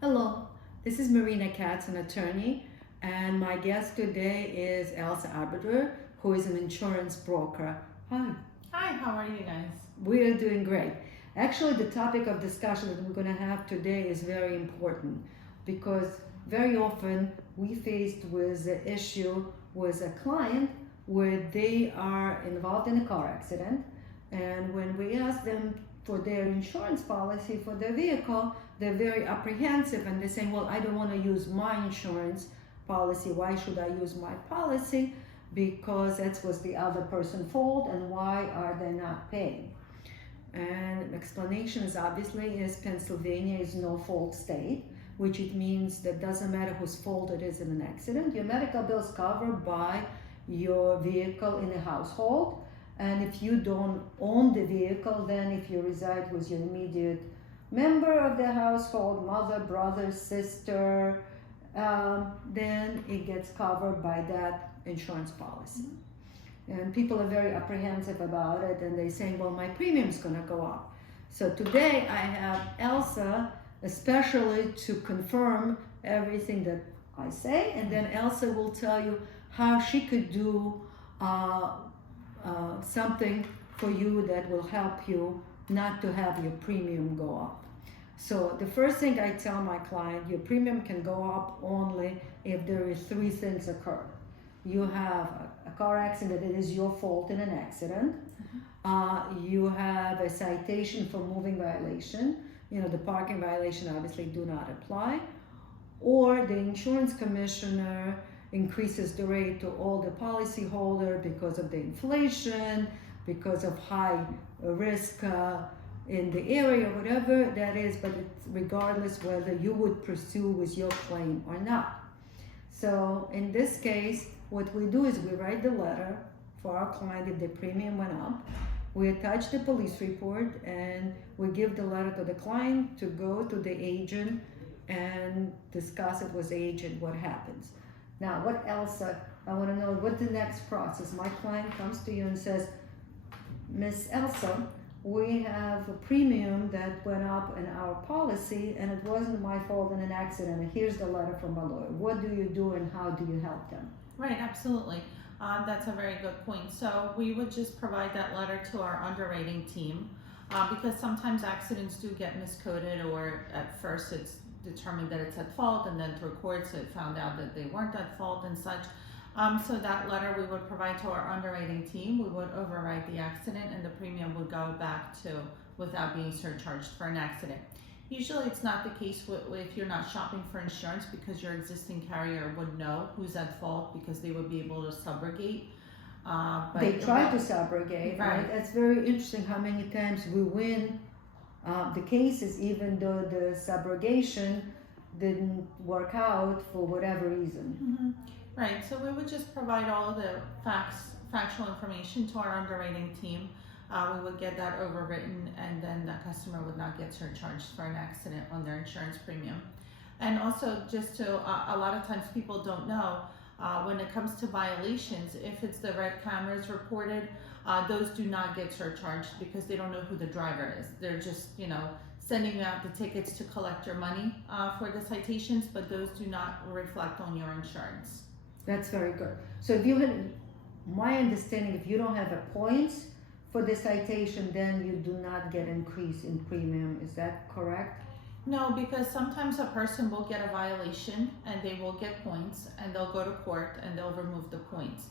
Hello, this is Marina Katz, an attorney, and my guest today is Elsa Arbiter, who is an insurance broker. Hi, Hi, how are you guys? we are doing great. Actually, the topic of discussion that we're going to have today is very important because very often we faced with the issue with a client where they are involved in a car accident, and when we ask them for their insurance policy for their vehicle, they're very apprehensive and they're saying, well, I don't want to use my insurance policy. Why should I use my policy? Because that was the other person's fault, and why are they not paying? And explanation is obviously is Pennsylvania is no fault state, which it means that doesn't matter whose fault it is in an accident. Your medical bill is covered by your vehicle in the household. And if you don't own the vehicle, then if you reside with your immediate member of the household, mother, brother, sister, then it gets covered by that insurance policy. And people are very apprehensive about it, and they're saying, well, my premium's going to go up. So today I have Elsa, especially to confirm everything that I say, and then Elsa will tell you how she could do something for you that will help you not to have your premium go up. So the first thing I tell my client, your premium can go up only if there is three things occur. You have a car accident that is your fault in an accident. You have a citation for moving violation. The parking violation obviously do not apply. Or the insurance commissioner increases the rate to all the policyholder because of the inflation, because of high risk in the area, whatever that is, but it's regardless whether you would pursue with your claim or not. So in this case, what we do is we write the letter for our client if the premium went up. We attach the police report and we give the letter to the client to go to the agent and discuss it with the agent what happens. Now, what else? I want to know what's the next process. My client comes to you and says, Miss Elsa, we have a premium that went up in our policy and it wasn't my fault in an accident. And here's the letter from my lawyer. What do you do and how do you help them? Right, absolutely. That's a very good point. So we would just provide that letter to our underwriting team because sometimes accidents do get miscoded, or at first it's determined that it's at fault, and then through courts it found out that they weren't at fault and such. So that letter we would provide to our underwriting team. We would overwrite the accident and the premium would go back to without being surcharged for an accident. Usually it's not the case if you're not shopping for insurance, because your existing carrier would know who's at fault because they would be able to subrogate. They try to subrogate, right? That's very interesting how many times we win the cases even though the subrogation didn't work out for whatever reason. Mm-hmm. Right, so we would just provide all of the factual information to our underwriting team. We would get that overwritten, and then the customer would not get surcharged for an accident on their insurance premium. And also, just to, a lot of times people don't know, when it comes to violations, if it's the red cameras reported, those do not get surcharged because they don't know who the driver is. They're just, sending you out the tickets to collect your money for the citations, but those do not reflect on your insurance. That's very good. So if you had, my understanding, if you don't have a points for the citation, then you do not get increase in premium. Is that correct? No, because sometimes a person will get a violation and they will get points, and they'll go to court and they'll remove the points.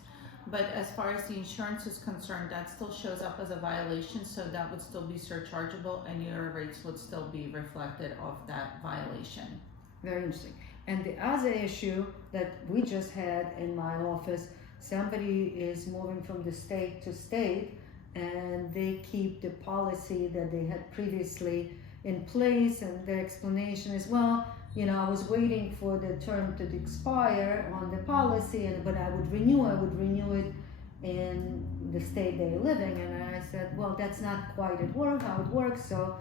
But as far as the insurance is concerned, that still shows up as a violation, so that would still be surchargeable and your rates would still be reflected of that violation. Very interesting. And the other issue that we just had in my office, somebody is moving from the state to state and they keep the policy that they had previously in place, and their explanation is, well, I was waiting for the term to expire on the policy, but I would renew it in the state they're living. And I said, well, that's not quite how it works, so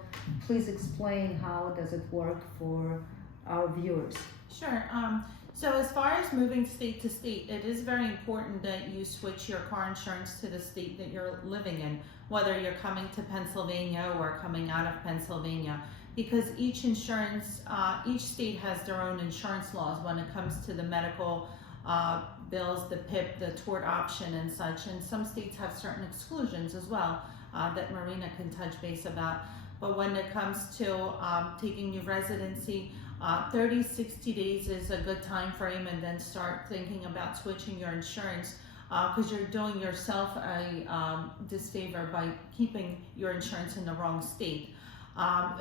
please explain how does it work for our viewers. Sure. So as far as moving state to state, it is very important that you switch your car insurance to the state that you're living in, whether you're coming to Pennsylvania or coming out of Pennsylvania. because each insurance, each state has their own insurance laws when it comes to the medical bills, the PIP, the tort option and such, and some states have certain exclusions as well that Marina can touch base about. But when it comes to taking new residency, 30, 60 days is a good time frame, and then start thinking about switching your insurance because you're doing yourself a disfavor by keeping your insurance in the wrong state.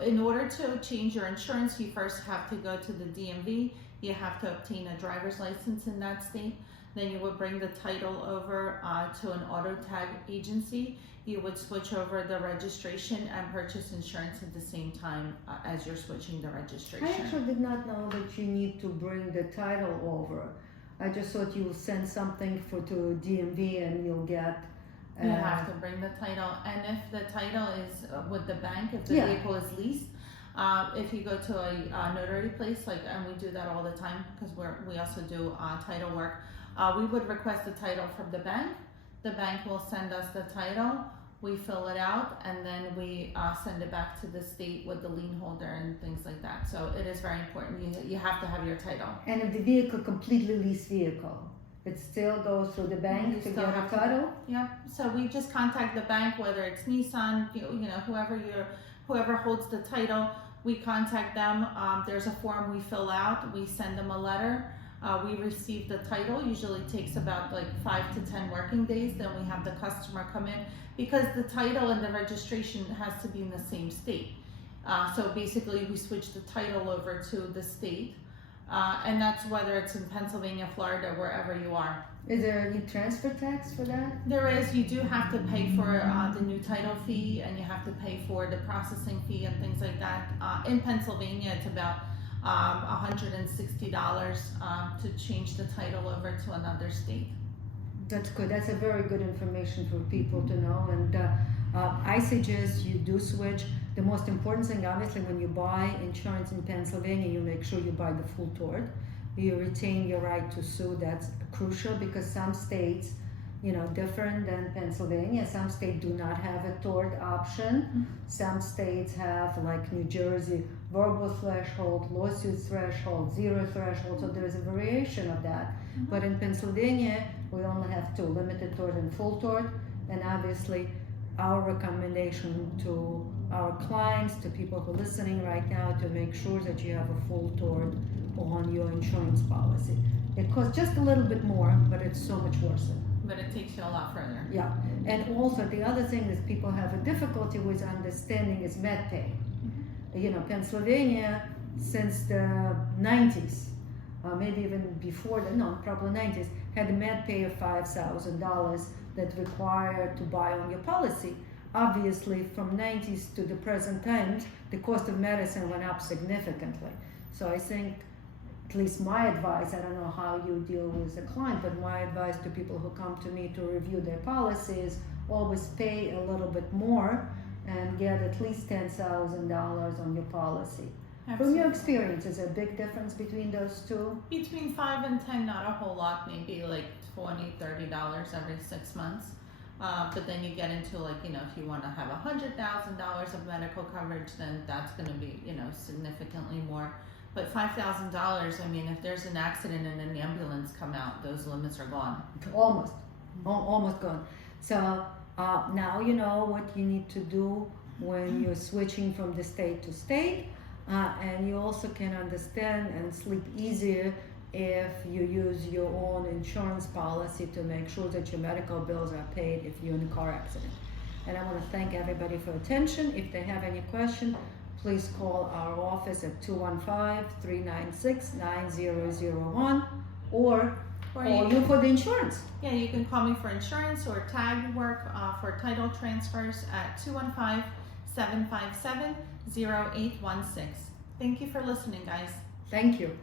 In order to change your insurance, you first have to go to the DMV. You have to obtain a driver's license in that state. Then you would bring the title over to an auto tag agency. You would switch over the registration and purchase insurance at the same time as you're switching the registration. I actually did not know that you need to bring the title over. I just thought you send something to DMV and you'll get. You have to bring the title, and if the title is with the bank, if the Yeah. vehicle is leased, if you go to a notary place, like, and we do that all the time because we also do title work, we would request the title from the bank. The bank will send us the title, we fill it out, and then we send it back to the state with the lien holder and things like that. So it is very important. You have to have your title. And if the vehicle completely leased vehicle, it still goes through the bank You to still get a have to- title? Yeah, so we just contact the bank, whether it's Nissan, whoever holds the title, we contact them. There's a form we fill out, we send them a letter. We receive the title, usually takes about like 5 to 10 working days. Then we have the customer come in because the title and the registration has to be in the same state. So basically we switch the title over to the state. And that's whether it's in Pennsylvania, Florida, wherever you are. Is there any transfer tax for that? There is. You do have to pay for the new title fee, and you have to pay for the processing fee and things like that. In Pennsylvania, it's about $160 to change the title over to another state. That's good. That's a very good information for people to know. And I suggest you do switch. The most important thing, obviously, when you buy insurance in Pennsylvania, you make sure you buy the full tort. You retain your right to sue. That's crucial because some states, different than Pennsylvania. Some states do not have a tort option. Some states have, like New Jersey, verbal threshold, lawsuit threshold, zero threshold. So there's a variation of that. But in Pennsylvania, we only have two: limited tort and full tort. And obviously, our recommendation to our clients, to people who are listening right now, to make sure that you have a full tort on your insurance policy. It costs just a little bit more, but it's so much worth it. But it takes you a lot further. Yeah, and also the other thing that people have a difficulty with understanding is MedPay. Pennsylvania, since the 90s, maybe even before, probably 90s, had a MedPay of $5,000 that required to buy on your policy. Obviously, from 90s to the present times, the cost of medicine went up significantly. So I think, at least my advice, I don't know how you deal with a client, but my advice to people who come to me to review their policies, always pay a little bit more and get at least $10,000 on your policy. From your experience, is there a big difference between those two? Between 5 and 10, not a whole lot, maybe like $20, $30 every 6 months. But then you get into if you want to have $100,000 of medical coverage, then that's going to be, significantly more. But $5,000, if there's an accident and an ambulance come out, those limits are gone. Almost gone. So now you know what you need to do when you're switching from the state to state. And you also can understand and sleep easier if you use your own insurance policy to make sure that your medical bills are paid if you're in a car accident. And I want to thank everybody for attention. If they have any question, please call our office at 215-396-9001 or call you for the insurance. Yeah, you can call me for insurance or tag work for title transfers at 215-757-0816. Thank you for listening, guys. Thank you.